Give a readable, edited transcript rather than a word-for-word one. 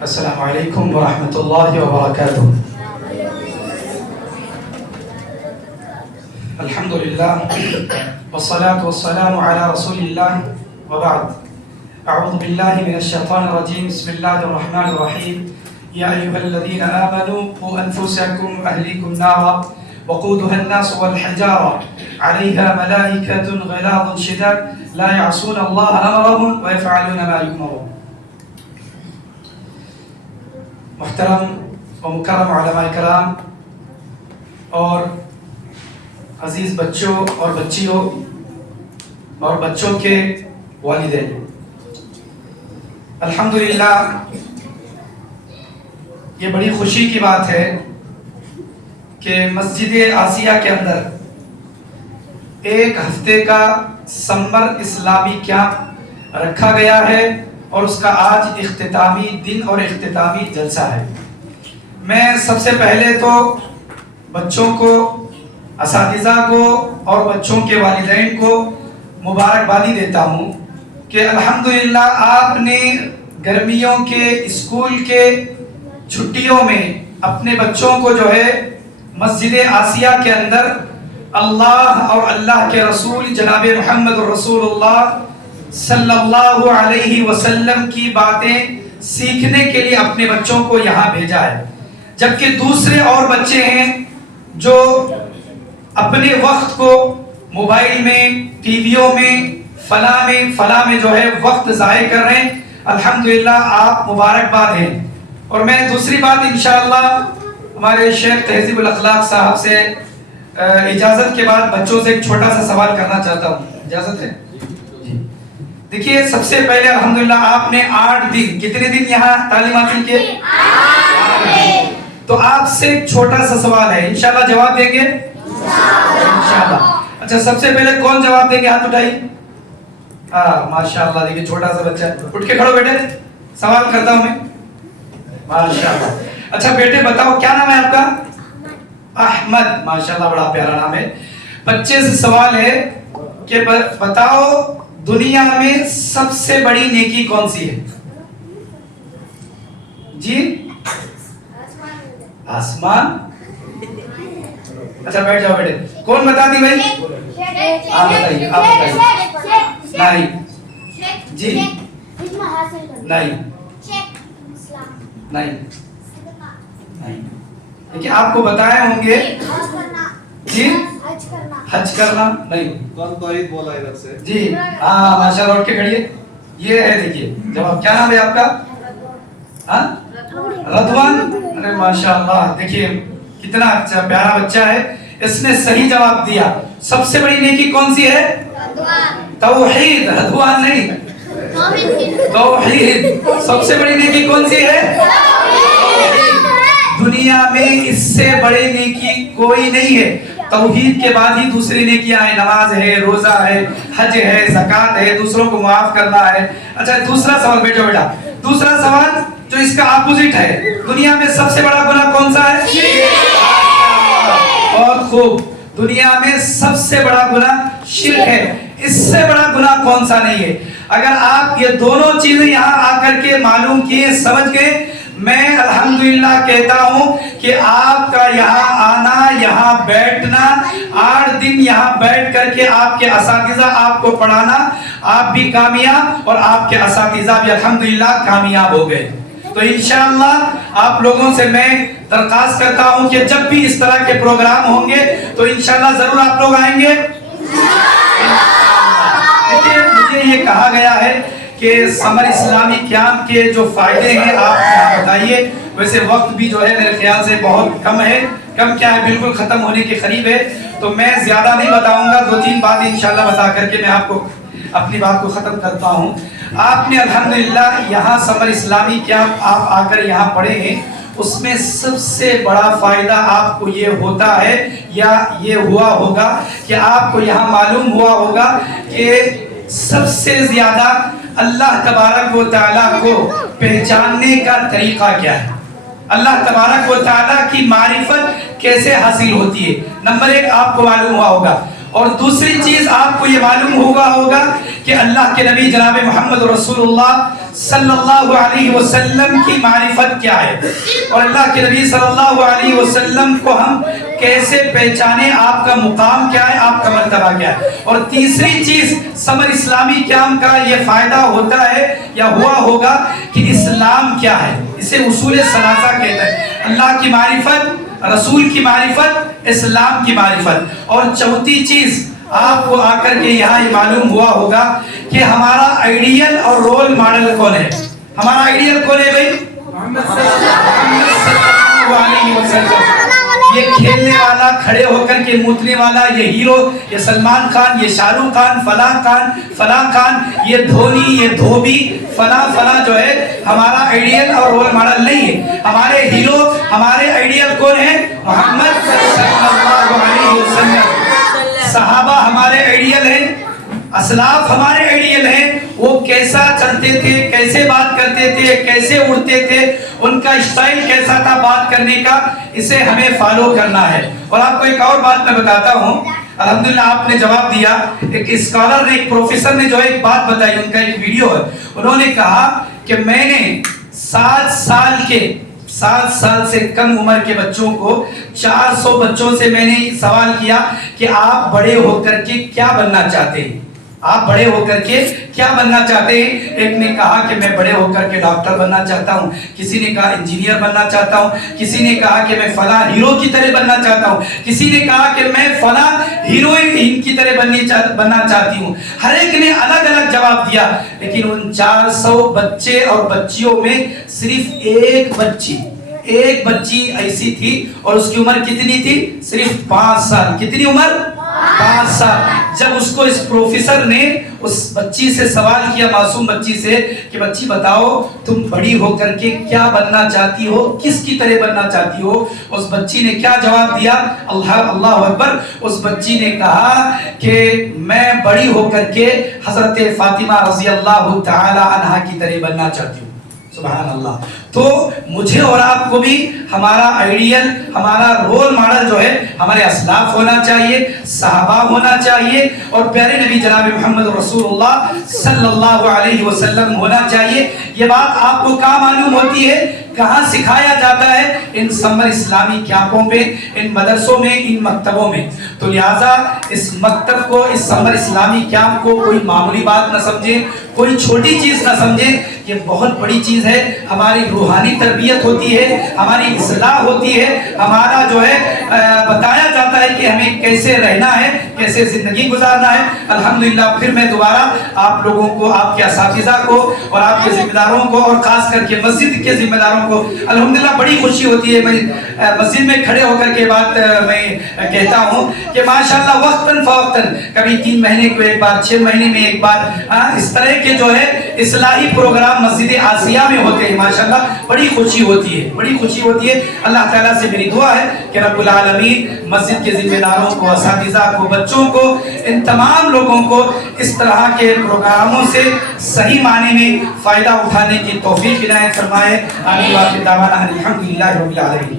السلام علیکم ورحمۃ اللہ وبرکاتہ۔ الحمدللہ والصلاة والسلام علی رسول اللہ وبعد۔ اعوذ باللہ من الشیطان الرجیم، بسم اللہ الرحمن الرحیم۔ یا ایھا الذین آمنوا قوا انفسکم واہلیکم نارا وقودها الناس والحجارة علیہا ملائکۃ غلاظ شداد لا یعصون اللہ امرهم ویفعلون ما یؤمرون۔ محترم و مکرم علماء کرام اور عزیز بچوں اور بچیوں اور بچوں کے والدین، الحمدللہ یہ بڑی خوشی کی بات ہے کہ مسجد آسیہ کے اندر ایک ہفتے کا سمر اسلامی کیمپ رکھا گیا ہے اور اس کا آج اختتامی دن اور اختتامی جلسہ ہے۔ میں سب سے پہلے تو بچوں کو، اساتذہ کو اور بچوں کے والدین کو مبارکبادی دیتا ہوں کہ الحمدللہ آپ نے گرمیوں کے اسکول کے چھٹیوں میں اپنے بچوں کو جو ہے مسجد آسیہ کے اندر اللہ اور اللہ کے رسول جناب محمد رسول اللہ صلی اللہ علیہ وسلم کی باتیں سیکھنے کے لیے اپنے بچوں کو یہاں بھیجا ہے، جبکہ دوسرے اور بچے ہیں جو اپنے وقت کو موبائل میں، ٹی ویوں میں، فلاں میں جو ہے وقت ضائع کر رہے ہیں۔ الحمدللہ آپ مبارکباد ہیں۔ اور میں دوسری بات انشاءاللہ ہمارے شیخ تہذیب الاخلاق صاحب سے اجازت کے بعد بچوں سے ایک چھوٹا سا سوال کرنا چاہتا ہوں، اجازت ہے؟ دیکھیے، سب سے پہلے الحمدللہ آپ نے 8 دن، کتنے دن یہاں تعلیم حاصل کیے؟ 8 دن۔ تو آپ سے ایک چھوٹا سا سوال ہے، انشاءاللہ جواب دیں گے؟ انشاءاللہ۔ اچھا، سب سے پہلے کون جواب دیں گے؟ ہاتھ اٹھائی۔ ماشاءاللہ، دیکھیے چھوٹا سا بچہ، اٹھ کے کھڑو بیٹے، سوال کرتا ہوں میں۔ ماشاءاللہ۔ اچھا بیٹے بتاؤ، کیا نام ہے آپ کا؟ احمد۔ ماشاءاللہ، بڑا پیارا نام ہے۔ بچے سے سوال ہے کہ بتاؤ دنیا میں سب سے بڑی نیکی کون سی ہے؟ جی؟ آسمان۔ اچھا بیٹھ جاؤ بیٹے، کون بتا دی بھائی؟ آپ بتائیے، آپ بتائیے۔ نہیں جی، نہیں نہیں نہیں، لیکن آپ کو بتائے ہوں گے جی، حج کرنا نہیں، کون توحید بولا ادھر سے جی ہاں ماشاءاللہ، اٹھ کے کھڑیے۔ یہ ہے، دیکھیے جواب۔ کیا نام ہے آپ کا؟ ہاں رضوان۔ ارے ماشاءاللہ، دیکھیے کتنا اچھا پیارا بچہ ہے، اس نے صحیح جواب دیا۔ سب سے بڑی نیکی کون سی ہے؟ توحید۔ رضوان نہیں، توحید۔ سب سے بڑی نیکی کون سی ہے؟ دنیا میں اس سے بڑی نیکی کوئی نہیں ہے۔ توحید کے بعد ہی دوسری نیکیاں ہیں، نماز ہے، روزہ ہے، حج ہے، زکوٰۃ ہے، دوسروں کو معاف کرنا ہے۔ اچھا دوسرا سوال، بیٹھو بیٹا۔ دوسرا سوال جو اس کا اپوزٹ ہے، دنیا میں سب سے بڑا گناہ کون سا ہے؟ بہت خوب، دنیا میں سب سے بڑا گناہ شرک ہے۔ اس سے بڑا گناہ کون سا نہیں ہے؟ اگر آپ یہ دونوں چیزیں یہاں آ کر کے معلوم کیے، سمجھ گئے، میں الحمدللہ کہتا ہوں کہ آپ کا یہاں آنا، یہاں بیٹھنا، 8 دن یہاں بیٹھ کر کے آپ کے اساتذہ آپ کو پڑھانا، آپ بھی کامیاب اور آپ کے اساتذہ بھی الحمدللہ کامیاب ہو گئے۔ تو انشاءاللہ آپ لوگوں سے میں درخواست کرتا ہوں کہ جب بھی اس طرح کے پروگرام ہوں گے تو انشاءاللہ ضرور آپ لوگ آئیں گے۔ مجھے یہ کہا گیا ہے کہ سمر اسلامی کیمپ کے جو فائدے ہیں آپ بتائیے۔ ویسے وقت بھی جو ہے میرے خیال سے بہت کم ہے، کم کیا ہے، بالکل ختم ہونے کے قریب ہے، تو میں زیادہ نہیں بتاؤں گا، 2-3 باتیں انشاءاللہ بتا کر کے میں آپ کو اپنی بات کو ختم کرتا ہوں۔ آپ نے الحمدللہ یہاں سمر اسلامی کیمپ آپ آ کر یہاں پڑھے ہیں، اس میں سب سے بڑا فائدہ آپ کو یہ ہوتا ہے یا یہ ہوا ہوگا کہ آپ کو یہاں معلوم ہوا ہوگا کہ سب سے زیادہ اللہ تبارک و تعالیٰ کو پہچاننے کا طریقہ کیا ہے، اللہ تبارک و تعالیٰ کی معرفت کیسے حاصل ہوتی ہے۔ نمبر 1 آپ کو معلوم ہوا ہوگا، اور دوسری چیز آپ کو یہ معلوم ہوگا کہ اللہ کے نبی جناب محمد رسول اللہ صلی اللہ علیہ وسلم کی معرفت کیا ہے اور اللہ کے نبی صلی اللہ علیہ وسلم کو ہم کیسے پہچانے، آپ کا مقام کیا ہے، آپ کا مرتبہ کیا ہے. اور تیسری چیز سمر اسلامی قیام کا یہ فائدہ ہوتا ہے یا ہوا ہوگا کہ اسلام کیا ہے، اسے اصول ثلاثہ کہتے ہیں. اللہ کی معرفت، رسول کی معرفت، اسلام کی معرفت. اور چوتھی چیز آپ کو آ کر کے یہاں یہ معلوم ہوا ہوگا کہ ہمارا آئیڈیل اور رول ماڈل کون ہے. ہمارا آئیڈیل کون ہے بھائی؟ محمد صلی اللہ علیہ وسلم. یہ کھیلنے والا، کھڑے ہو کر کے موتنے والا، یہ ہیرو، یہ سلمان خان، یہ شاہ رخ خان، فلاں خان، یہ دھونی، یہ دھوبی، فلاں جو ہے ہمارا آئیڈیل اور رول ماڈل نہیں ہے. ہمارے ہیرو، ہمارے آئیڈیل کون ہے؟ محمد صلی اللہ علیہ وسلم. صحابہ ہمارے آئیڈیل ہیں، اسلاف ہمارے آئیڈیل ہیں. وہ کیسا چلتے تھے، کیسے بات کرتے تھے، کیسے اڑتے تھے، ان کا اسٹائل کیسا تھا بات کرنے کا، اسے ہمیں فالو کرنا ہے. اور آپ کو ایک اور بات میں بتاتا ہوں، الحمدللہ آپ نے جواب دیا. ایک اسکالر نے، ایک پروفیسر نے جو ایک بات بتائی، ان کا ایک ویڈیو ہے، انہوں نے کہا کہ میں نے 7 سال سے کم عمر کے بچوں کو 400 بچوں سے میں نے سوال کیا کہ آپ بڑے ہو کر کے کیا بننا چاہتے ہیں، آپ بڑے ہو کر کے کیا بننا چاہتے ہیں. ایک نے کہا کہ میں بڑے ہو کر کے ڈاکٹر بننا چاہتا ہوں، کسی نے کہا انجینئر بننا چاہتا ہوں، کسی نے کہا کہ میں فلاں ہیرو کی طرح بننا چاہتا ہوں، کسی نے کہا کہ میں فلاں ہیروئن کی طرح بننا چاہتی ہوں. ہر ایک نے الگ الگ جواب دیا. لیکن ان 400 بچے اور بچیوں میں صرف ایک بچی ایسی تھی اور اس کی عمر کتنی تھی؟ صرف 5 سال. کتنی عمر؟ 5 سال. جب اس کو اس پروفیسر نے اس بچی سے سوال کیا، معصوم بچی سے، کہ بچی بتاؤ تم بڑی ہو کر کے کیا بننا چاہتی ہو، کس کی طرح بننا چاہتی ہو، اس بچی نے کیا جواب دیا؟ اللہ اکبر. اس بچی نے کہا کہ میں بڑی ہو کر کے حضرت فاطمہ رضی اللہ تعالی عنہا کی طرح بننا چاہتی ہوں. سبحان اللہ. تو مجھے اور آپ کو بھی ہمارا آئیڈیل، ہمارا رول ماڈل جو ہے ہمارے اسلاف ہونا چاہیے، صحابہ ہونا چاہیے، اور پیارے نبی جناب محمد رسول اللہ صلی اللہ علیہ وسلم ہونا چاہیے. یہ بات آپ کو کہاں معلوم ہوتی ہے، کہاں سکھایا جاتا ہے؟ ان سمر اسلامی کیمپوں میں، ان مدرسوں میں، ان مکتبوں میں. تو لہٰذا اس مکتب کو، اس سمر اسلامی کیمپ کو کوئی معمولی بات نہ سمجھیں، کوئی چھوٹی چیز نہ سمجھیں. یہ بہت بڑی چیز ہے. ہماری روحانی تربیت ہوتی ہے، ہماری اصلاح ہوتی ہے، ہمارا جو ہے بتایا جاتا ہے کہ ہمیں کیسے رہنا ہے، کیسے زندگی گزارنا ہے. الحمدللہ پھر میں دوبارہ آپ لوگوں کو، آپ کے اساتذہ کو اور آپ کے ذمہ داروں کو، اور خاص کر کے مسجد کے ذمہ داروں کو الحمدللہ بڑی خوشی ہوتی ہے. میں مسجد میں کھڑے ہو کر کے بات میں کہتا ہوں کہ ماشاءاللہ وقتاً فوقتاً، کبھی 3 مہینے کو ایک بار، 6 مہینے میں ایک بار، اس طرح کے جو ہے اصلاحی پروگرام مسجد آسیہ میں ہوتے ہیں. ماشاءاللہ بڑی خوشی ہوتی ہے، بڑی خوشی ہوتی ہے. اللہ تعالیٰ سے میری دعا ہے کہ رب العالمین مسجد کے ذمہ داروں کو، اساتذہ کو، بچوں کو، ان تمام لوگوں کو اس طرح کے پروگراموں سے صحیح معنی میں فائدہ اٹھانے کی توفیق عنایت فرمائے. آمین. واخر دعوانا الحمدللہ رب العالمین.